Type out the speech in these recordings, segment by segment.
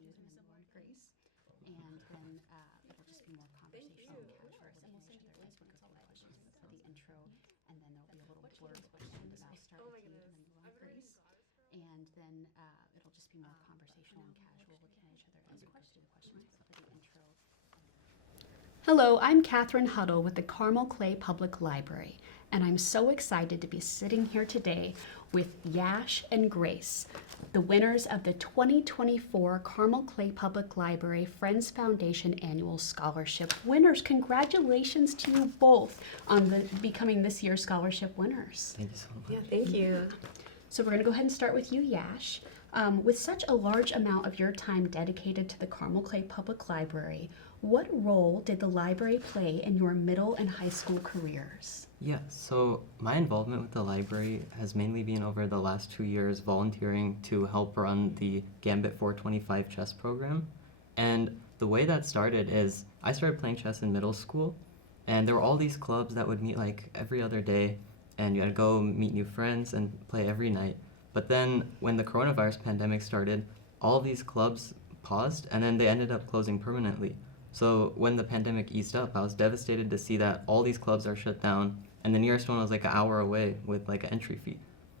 you, and then we'll learn Grace. And then it'll just be more conversational and casual. And we'll send you placework of questions for the intro, and then there'll be a little blurb question. And I'll start with you, and then we'll learn Grace. And then it'll just be more conversational and casual, looking at each other as we go through the questions for the intro. Hello, I'm Catherine Huddle with the Carmel Clay Public Library, and I'm so excited to be sitting here today with Yash and Grace, the winners of the 2024 Carmel Clay Public Library Friends Foundation Annual Scholarship winners. Congratulations to you both on becoming this year's scholarship winners. Thank you so much. Yeah, thank you. So we're going to go ahead and start with you, Yash. With such a large amount of your time dedicated to the Carmel Clay Public Library, what role did the library play in your middle and high school careers? Yeah, so my involvement with the library has mainly been over the last 2 years volunteering to help run the Gambit 425 chess program. And the way that started is I started playing chess in middle school, and there were all these clubs that would meet like every other day, and you had to go meet new friends and play every night. But then when the coronavirus pandemic started, all these clubs paused, and then they ended up closing permanently. So when the pandemic eased up, I was devastated to see that all these clubs are shut down, and the nearest one was like an hour away with like an entry fee.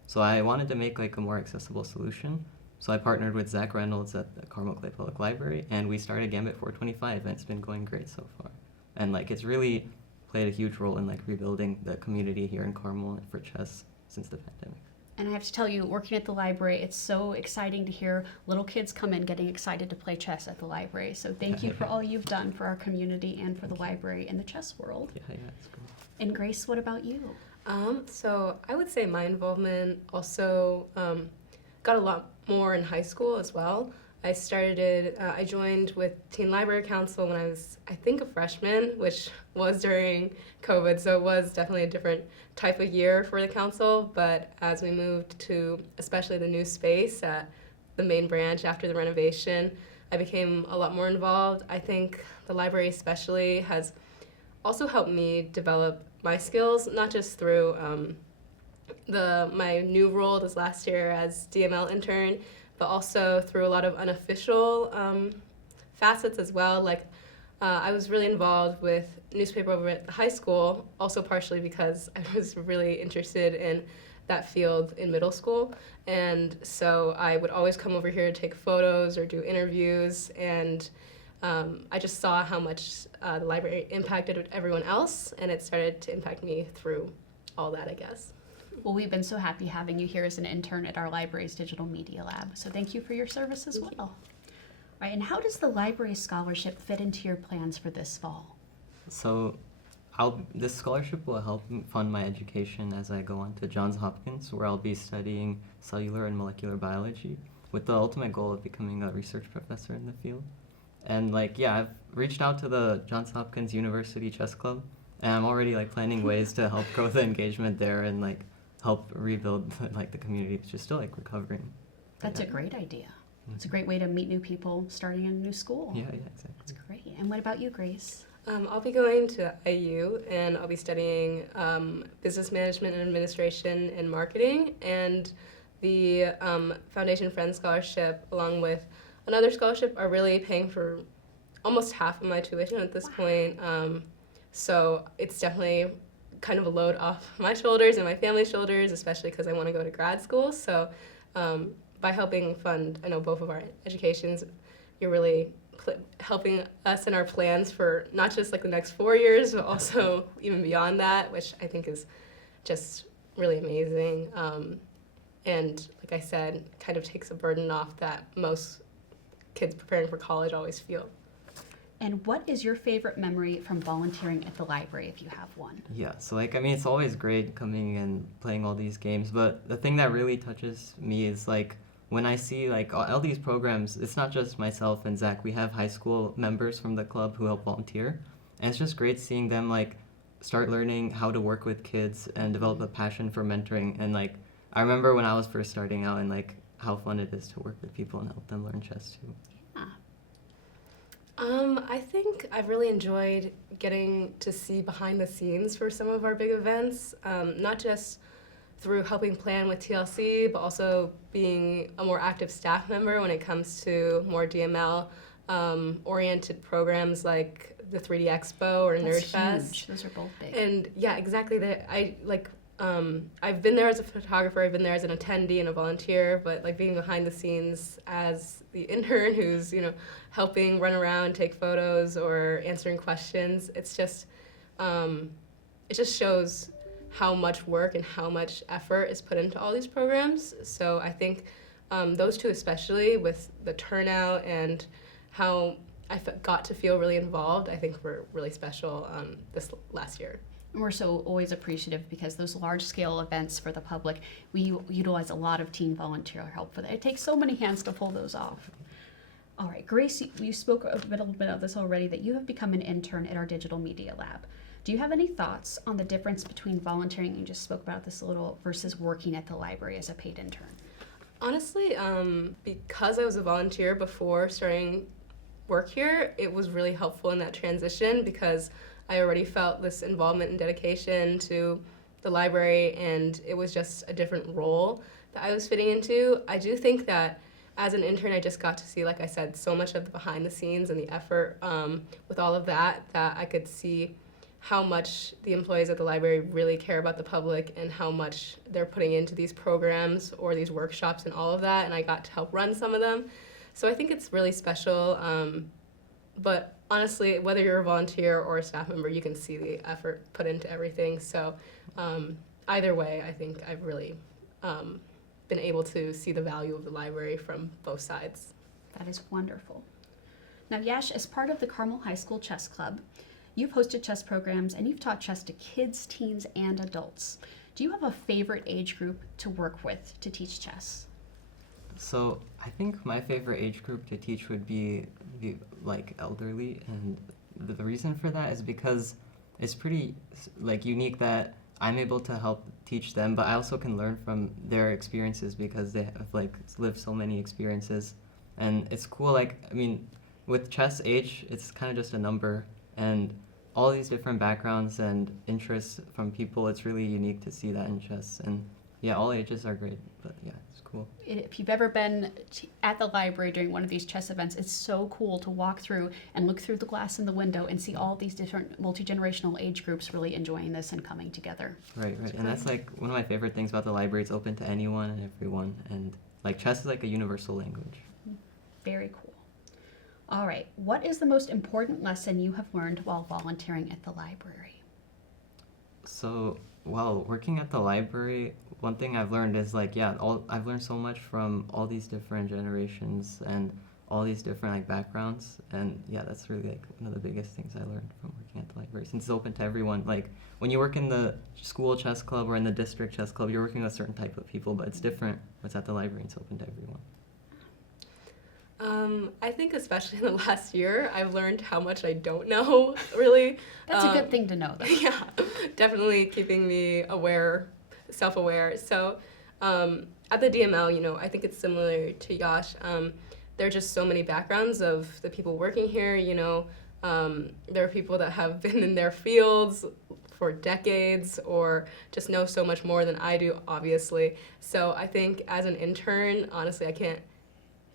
So I wanted to make like a more accessible solution. So I partnered with Zach Reynolds at the Carmel Clay Public Library, and we started Gambit 425, and it's been going great so far. And like it's really played a huge role in like rebuilding the community here in Carmel for chess since the pandemic. And I have to tell you, working at the library, it's so exciting to hear little kids come in getting excited to play chess at the library. So thank you for all you've done for our community and for the library and the chess world. Yeah, it's cool. And Grace, what about you? So I would say my involvement also got a lot more in high school as well. I joined with Teen Library Council when I was, I think, a freshman, which was during COVID, so it was definitely a different type of year for the council. But as we moved to especially the new space at the main branch after the renovation, I became a lot more involved. I think the library especially has also helped me develop my skills, not just through my new role this last year as DML intern, but also through a lot of unofficial facets as well. Like I was really involved with newspaper over at the high school, also partially because I was really interested in that field in middle school. And so I would always come over here to take photos or do interviews, and I just saw how much the library impacted everyone else, and it started to impact me through all that, I guess. Well, we've been so happy having you here as an intern at our library's Digital Media Lab. So thank you for your service as well. All right, and how does the library scholarship fit into your plans for this fall? So this scholarship will help fund my education as I go on to Johns Hopkins, where I'll be studying cellular and molecular biology with the ultimate goal of becoming a research professor in the field. And I've reached out to the Johns Hopkins University Chess Club, and I'm already planning ways to help grow the engagement there and help rebuild the community, which is still recovering. That's a great idea. It's a great way to meet new people starting in a new school. Yeah, exactly. That's great. And what about you, Grace? I'll be going to IU, and I'll be studying business management and administration and marketing, and the Foundation Friends Scholarship, along with another scholarship, are really paying for almost half of my tuition at this point. So it's definitely kind of a load off my shoulders and my family's shoulders, especially because I want to go to grad school. So by helping fund, I know, both of our educations, you're really helping us in our plans for not just the next 4 years, but also even beyond that, which I think is just really amazing. And like I said, kind of takes a burden off that most kids preparing for college always feel. And what is your favorite memory from volunteering at the library, if you have one? Yeah, so it's always great coming and playing all these games, but the thing that really touches me is when I see all these programs, it's not just myself and Zach. We have high school members from the club who help volunteer, and it's just great seeing them start learning how to work with kids and develop a passion for mentoring. And I remember when I was first starting out and how fun it is to work with people and help them learn chess too. Yeah. I think I've really enjoyed getting to see behind the scenes for some of our big events, not just through helping plan with TLC, but also being a more active staff member when it comes to more DML oriented programs like the 3D Expo or That's NerdFest. huge. Those are both big. And yeah, exactly. I've been there as a photographer, I've been there as an attendee and a volunteer, but like being behind the scenes as the intern who's, helping run around, take photos or answering questions, it just shows how much work and how much effort is put into all these programs. So I think those two especially, with the turnout and how I got to feel really involved, I think were really special this last year. And we're so always appreciative because those large-scale events for the public, we utilize a lot of team volunteer help for that. It takes so many hands to pull those off. All right, Grace, you spoke a little bit of this already, that you have become an intern at our digital media lab. Do you have any thoughts on the difference between volunteering, you just spoke about this a little, versus working at the library as a paid intern? Honestly, because I was a volunteer before starting work here, it was really helpful in that transition because I already felt this involvement and dedication to the library, and it was just a different role that I was fitting into. I do think that as an intern, I just got to see, like I said, so much of the behind the scenes and the effort with all of that I could see how much the employees at the library really care about the public and how much they're putting into these programs or these workshops and all of that, and I got to help run some of them. So I think it's really special, but honestly, whether you're a volunteer or a staff member, you can see the effort put into everything. So either way, I think I've really been able to see the value of the library from both sides. That is wonderful. Now, Yash, as part of the Carmel High School Chess Club, you've hosted chess programs and you've taught chess to kids, teens, and adults. Do you have a favorite age group to work with to teach chess? So I think my favorite age group to teach would be like elderly, and the reason for that is because it's pretty like unique that I'm able to help teach them, but I also can learn from their experiences because they have like lived so many experiences, and it's cool. Like, I mean, with chess age, it's kind of just a number, and all these different backgrounds and interests from people, it's really unique to see that in chess. And yeah, all ages are great, but yeah, it's cool. If you've ever been at the library during one of these chess events, it's so cool to walk through and look through the glass in the window and see all these different multi-generational age groups really enjoying this and coming together. Right. And that's like one of my favorite things about the library. It's open to anyone and everyone, and like chess is like a universal language. Very cool. All right, what is the most important lesson you have learned while volunteering at the library? So, while working at the library, one thing I've learned is I've learned so much from all these different generations and all these different like backgrounds, and yeah, that's really like one of the biggest things I learned from working at the library, since it's open to everyone. Like when you work in the school chess club or in the district chess club, you're working with a certain type of people, but it's different. It's at the library, it's open to everyone. I think especially in the last year, I've learned how much I don't know, really. That's a good thing to know, though. Yeah, definitely keeping me self-aware. So at the DML, I think it's similar to Yash. There are just so many backgrounds of the people working here, there are people that have been in their fields for decades or just know so much more than I do, obviously. So I think as an intern, honestly,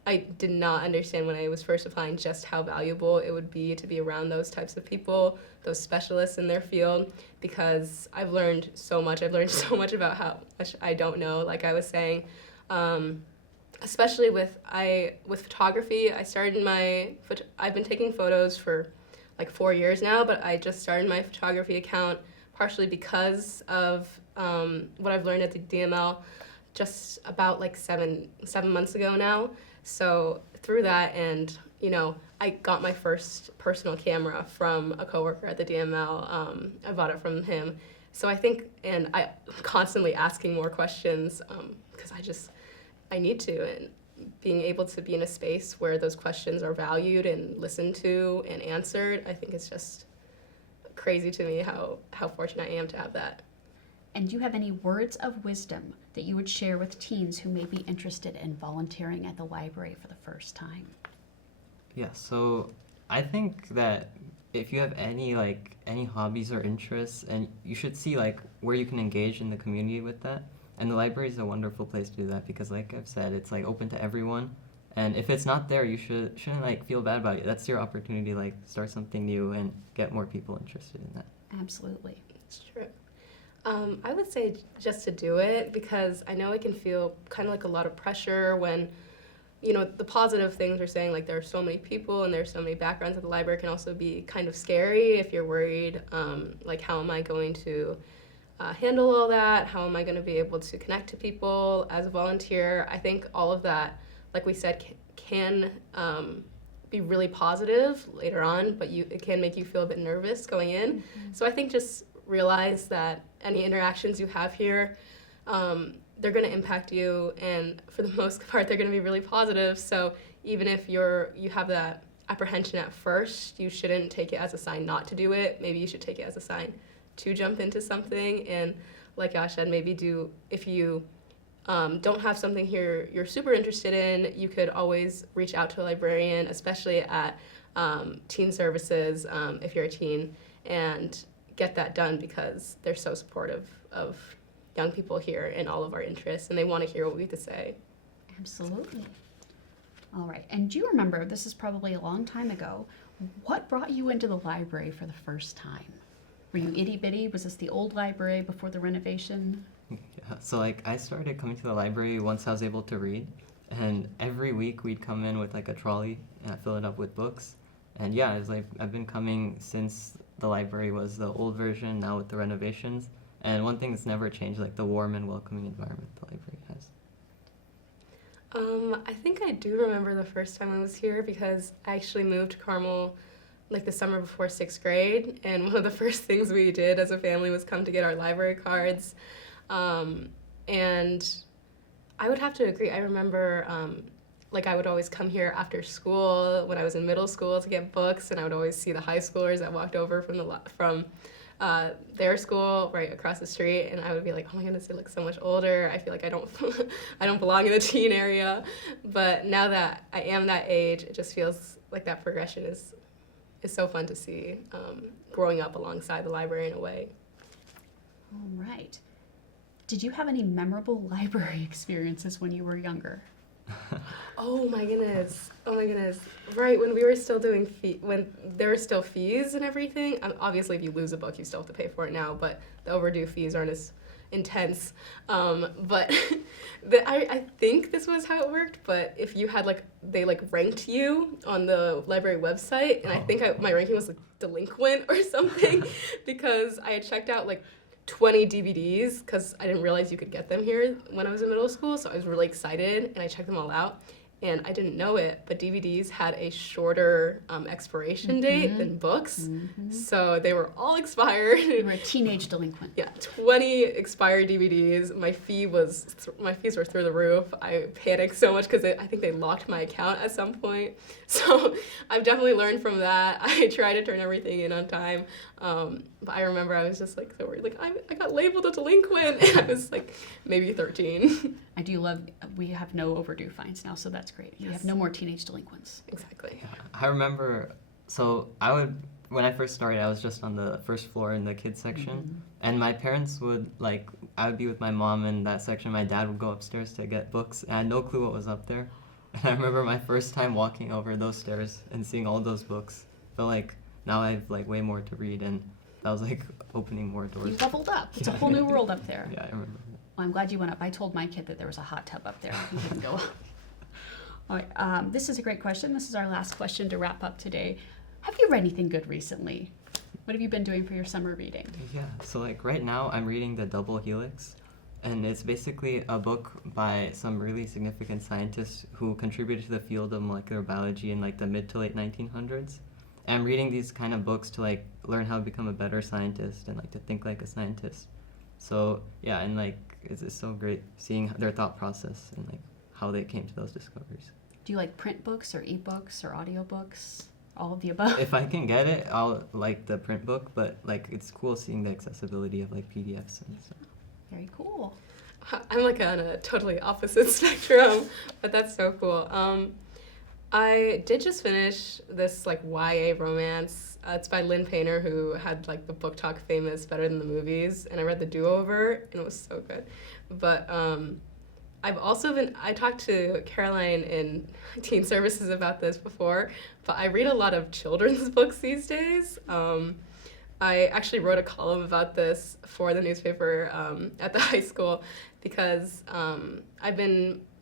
I did not understand when I was first applying just how valuable it would be to be around those types of people, those specialists in their field, because I've learned so much. I've learned so much about how much I don't know, like I was saying. Especially with photography, I've been taking photos for like 4 years now, but I just started my photography account partially because of what I've learned at the DML just about like seven months ago now. So through that, and I got my first personal camera from a coworker at the DML. I bought it from him. So I think, and I'm constantly asking more questions because I need to, and being able to be in a space where those questions are valued and listened to and answered, I think it's just crazy to me how fortunate I am to have that. And do you have any words of wisdom that you would share with teens who may be interested in volunteering at the library for the first time? Yeah, so I think that if you have any hobbies or interests, and you should see like where you can engage in the community with that. And the library is a wonderful place to do that because, like I've said, it's like open to everyone. And if it's not there, you shouldn't like feel bad about it. That's your opportunity to like start something new and get more people interested in that. Absolutely. It's true. I would say just to do it because I know it can feel kind of like a lot of pressure when, you know, the positive things are saying like there are so many people and there's so many backgrounds at the library can also be kind of scary if you're worried, like how am I going to handle all that? How am I going to be able to connect to people as a volunteer? I think all of that, like we said, can be really positive later on, but it can make you feel a bit nervous going in. Mm-hmm. So I think just realize that any interactions you have here, they're going to impact you, and for the most part, they're going to be really positive. So even if you have that apprehension at first, you shouldn't take it as a sign not to do it. Maybe you should take it as a sign to jump into something. And like Yash said, maybe if you don't have something here you're super interested in, you could always reach out to a librarian, especially at teen services if you're a teen, and get that done because they're so supportive of young people here and all of our interests, and they want to hear what we have to say. Absolutely. All right. And do you remember, this is probably a long time ago, what brought you into the library for the first time? Were you itty bitty? Was this the old library before the renovation? Yeah, so like I started coming to the library once I was able to read, and every week we'd come in with like a trolley and fill it up with books. And yeah, it's like I've been coming since the library was the old version, now with the renovations. And one thing that's never changed, like the warm and welcoming environment the library has. I think I do remember the first time I was here because I actually moved to Carmel like the summer before 6th grade, and one of the first things we did as a family was come to get our library cards. And I would have to agree. I remember like I would always come here after school when I was in middle school to get books, and I would always see the high schoolers that walked over from their school right across the street, and I would be like, oh my goodness, they look so much older. I feel like I don't belong in the teen area. But now that I am that age, it just feels like that progression is so fun to see, growing up alongside the library in a way. All right. Did you have any memorable library experiences when you were younger? Oh my goodness. Right, when we were still doing when there were still fees and everything, obviously if you lose a book, you still have to pay for it now, but the overdue fees aren't as intense. But I think this was how it worked, but if you had they ranked you on the library website, and I think my ranking was delinquent or something because I had checked out 20 DVDs because I didn't realize you could get them here when I was in middle school, so I was really excited and I checked them all out. And I didn't know it, but DVDs had a shorter expiration date than books, so they were all expired. You were a teenage delinquent. Yeah, 20 expired DVDs. My fees were through the roof. I panicked so much because I think they locked my account at some point. So I've definitely learned from that. I try to turn everything in on time, but I remember I was just so worried. I got labeled a delinquent, and I was maybe 13. I do love, we have no overdue fines now, so that's great. We have no more teenage delinquents. Exactly. Yeah, I remember, when I first started, I was just on the first floor in the kids section, and my parents would, I would be with my mom in that section, my dad would go upstairs to get books, and I had no clue what was up there. And I remember my first time walking over those stairs and seeing all those books. I feel like now I have way more to read, and that was opening more doors. You leveled up. It's a whole new world up there. Yeah, I remember. Well, I'm glad you went up. I told my kid that there was a hot tub up there. He didn't go up. All right, this is a great question. This is our last question to wrap up today. Have you read anything good recently? What have you been doing for your summer reading? Yeah, so right now I'm reading The Double Helix, and it's basically a book by some really significant scientists who contributed to the field of molecular biology in the mid to late 1900s. And I'm reading these kind of books to learn how to become a better scientist and to think like a scientist. So yeah, and it's so great seeing their thought process and how they came to those discoveries. Do you like print books or ebooks or audiobooks? All of the above? If I can get it, I'll like the print book, but it's cool seeing the accessibility of PDFs and stuff. Very cool. I'm on a totally opposite spectrum, but that's so cool. I did just finish this like YA romance. It's by Lynn Painter, who had like the book talk famous Better Than the Movies, and I read The Do-Over, and it was so good. But I talked to Caroline in Teen Services about this before, but I read a lot of children's books these days. I actually wrote a column about this for the newspaper at the high school because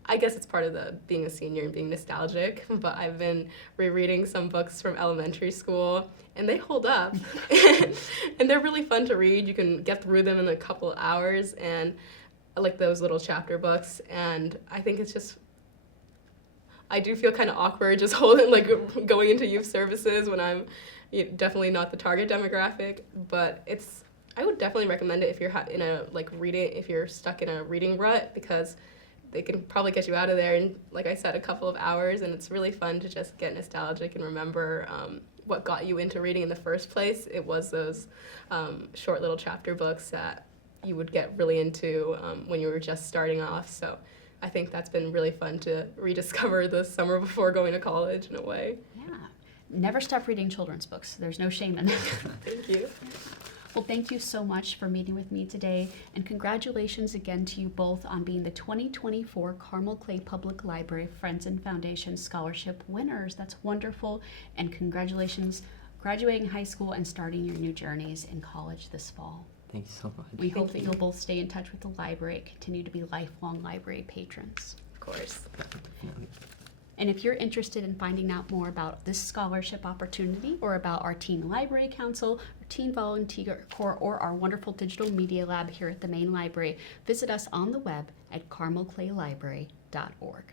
I guess it's part of the being a senior and being nostalgic, but I've been rereading some books from elementary school, and they hold up. And they're really fun to read. You can get through them in a couple hours, and I like those little chapter books, and I think it's just, I do feel kind of awkward just going into youth services when I'm definitely not the target demographic, but I would definitely recommend it if you're if you're stuck in a reading rut, because they can probably get you out of there in, like I said, a couple of hours, and it's really fun to just get nostalgic and remember what got you into reading in the first place. It was those short little chapter books that you would get really into when you were just starting off. So I think that's been really fun to rediscover the summer before going to college in a way. Yeah. Never stop reading children's books. There's no shame in that. Thank you. Well, thank you so much for meeting with me today, and congratulations again to you both on being the 2024 Carmel Clay Public Library Friends and Foundation Scholarship winners. That's wonderful, and congratulations graduating high school and starting your new journeys in college this fall. Thank you so much. We hope that you'll both stay in touch with the library and continue to be lifelong library patrons. Of course. Definitely. And if you're interested in finding out more about this scholarship opportunity, or about our Teen Library Council, or Teen Volunteer Corps, or our wonderful digital media lab here at the main library, visit us on the web at carmelclaylibrary.org.